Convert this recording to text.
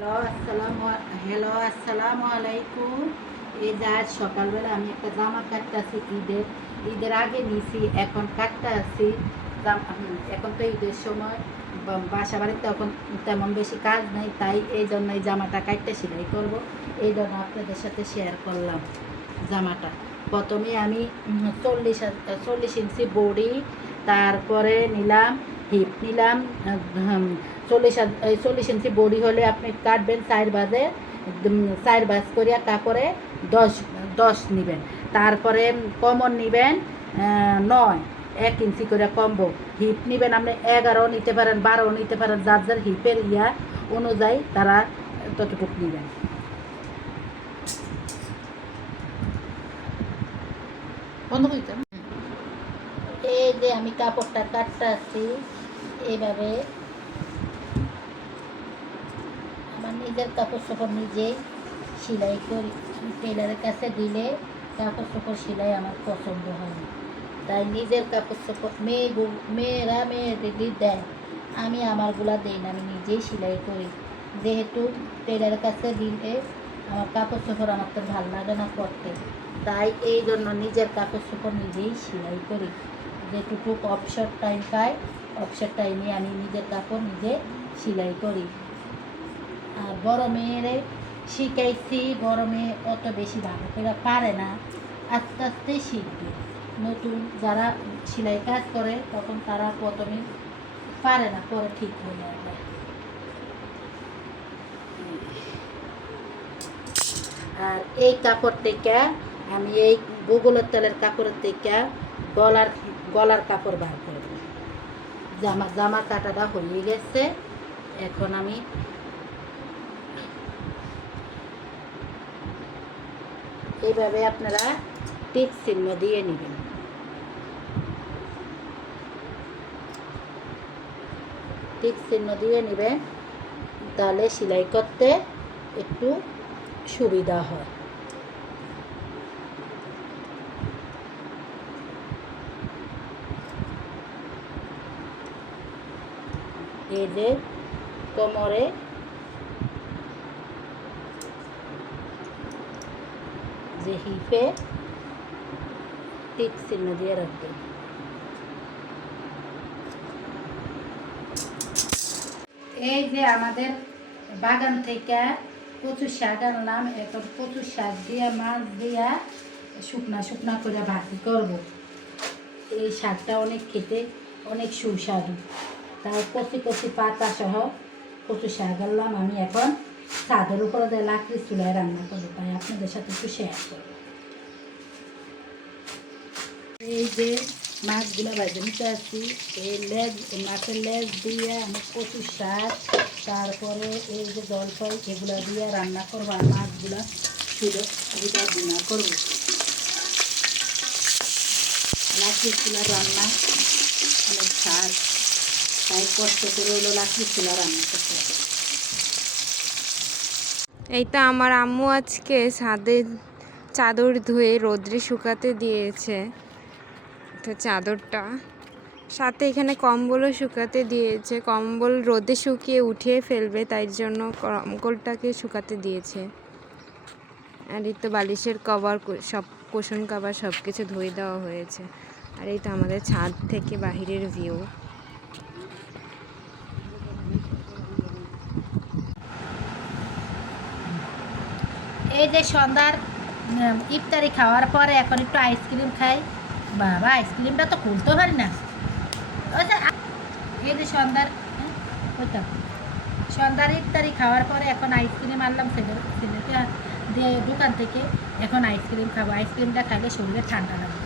আসসালামু আলাইকুম। এই যে আজ সকালবেলা আমি একটা জামা কাটতেছি, ঈদের আগে নিছি, এখন কাটতেছি। এখন তো ঈদের সময়, বাসা বাড়িতে এখন তেমন বেশি কাজ নেই, তাই এই জন্য এই জামাটা কাটতে সেলাই করবো। এই জন্য আপনাদের সাথে শেয়ার করলাম জামাটা। প্রথমে আমি 40 ইঞ্চি বডি, তারপরে নিলাম হিপ নিলাম 40 ইঞ্চি বডি হলে আপনি কাটবেন 4 বাজে, 4 বাজ করিয়া কাপড়ে 10 নেবেন। তারপরে কমর নেবেন 9 1 ইঞ্চি করে কমবো। হিপ নেবেন আপনি 11 নিতে পারেন, 12 নিতে পারেন, যার যার হিপের অনুযায়ী তারা ততটুকু নেবেন। বন্ধ করতে এই যে আমি কাপড়টা কাটতে আসছি এইভাবে। আমার নিজের কাপড় চোপড় নিজেই সেলাই করি। টেলারের কাছে দিলে কাপড় চোপড় সেলাই আমার পছন্দ হয় না, তাই নিজের কাপড় চোপড় মেয়েরা মেয়েদের দেয়, আমি আমারগুলা দিই না, আমি নিজেই সেলাই করি। যেহেতু টেলারের কাছে দিলে আমার কাপড় চোপড় আমার তো ভালো লাগে না করতে, তাই এই জন্য নিজের কাপড় চোপড় নিজেই সেলাই করি। যেটুকু অবসর টাইম পাই, অবসর টাইমে আমি নিজের কাপড় নিজে সেলাই করি। আর বড় মেয়েরে শিখাইছি, বড় মেয়ে অত বেশি ভালো করে পারে না, আস্তে আস্তে শিখবে। নতুন যারা সেলাই কাজ করে তখন তারা প্রথমে পারে না, পরে ঠিক হয়ে যাবে। আর এই কাপড় থেকে আমি এই গুগলের তেলের কাপড়ের থেকে গলার কাপড় বার করব। জামা কাটাটা হয়ে গেছে, এখন আমি এইভাবে আপনারা টিক চিহ্ন দিয়ে নেবেন। টিক চিহ্ন দিয়ে নেবেন, তাহলে সেলাই করতে একটু সুবিধা হয়। এই যে কোমরে যে হিপে টিক চিহ্ন দিয়ে রাখবেন। এই যে আমাদের বাগান থেকে কচু শাক আনলাম, এখন কচু শাক দিয়ে মাছ দিয়া শুকনা করে ভাজি করব। এই শাকটা অনেক খেতে অনেক সুস্বাদু, তাই কচি পাতা সহ কচু শাক আনলাম। আমি এখন ছাদের উপরে দিয়ে লাকড়ি চুলায় রান্না করবো, তাই আপনাদের সাথে একটু শেয়ার করবো। এই যে মাছগুলো ভাজে নিতে আসছি, এই মাছের লেজ দিয়ে আমি কচু শাক, তারপরে এই যে জলপাই, এগুলো দিয়ে রান্না করবো। আর মাছগুলো ভুনা করবো। লাকড়ি চুলা রান্না অনেক স্বাদ, তাই কষ্ট করে হলো লাকড়ি চুলা রান্না করতে হবে। এই তো আমার আম্মু আজকে ছাদের চাদর ধুয়ে রোদ্রে শুকাতে দিয়েছে। তো চাদরটা সাথে এখানে কম্বলও শুকাতে দিয়েছে, কম্বল রোদে শুকিয়ে উঠিয়ে ফেলবে, তাই জন্য কম্বলটাকে শুকাতে দিয়েছে। আর এই তো বালিশের কভার, সব কুশন কভার সব কিছু ধুয়ে দেওয়া হয়েছে। আর এই তো আমাদের ছাদ থেকে বাহিরের ভিউ। এই যে সন্ধ্যার ইফতারি খাওয়ার পরে এখন একটু আইসক্রিম খাই। বাবা, আইসক্রিমটা তো খুলতে পারি না। এই যে সন্ধ্যার ইফতারি খাওয়ার পরে এখন আইসক্রিম আনলাম ছেলেকে দিয়ে দোকান থেকে। এখন আইসক্রিম খাবো, আইসক্রিমটা খাইলে শরীরে ঠান্ডা লাগে।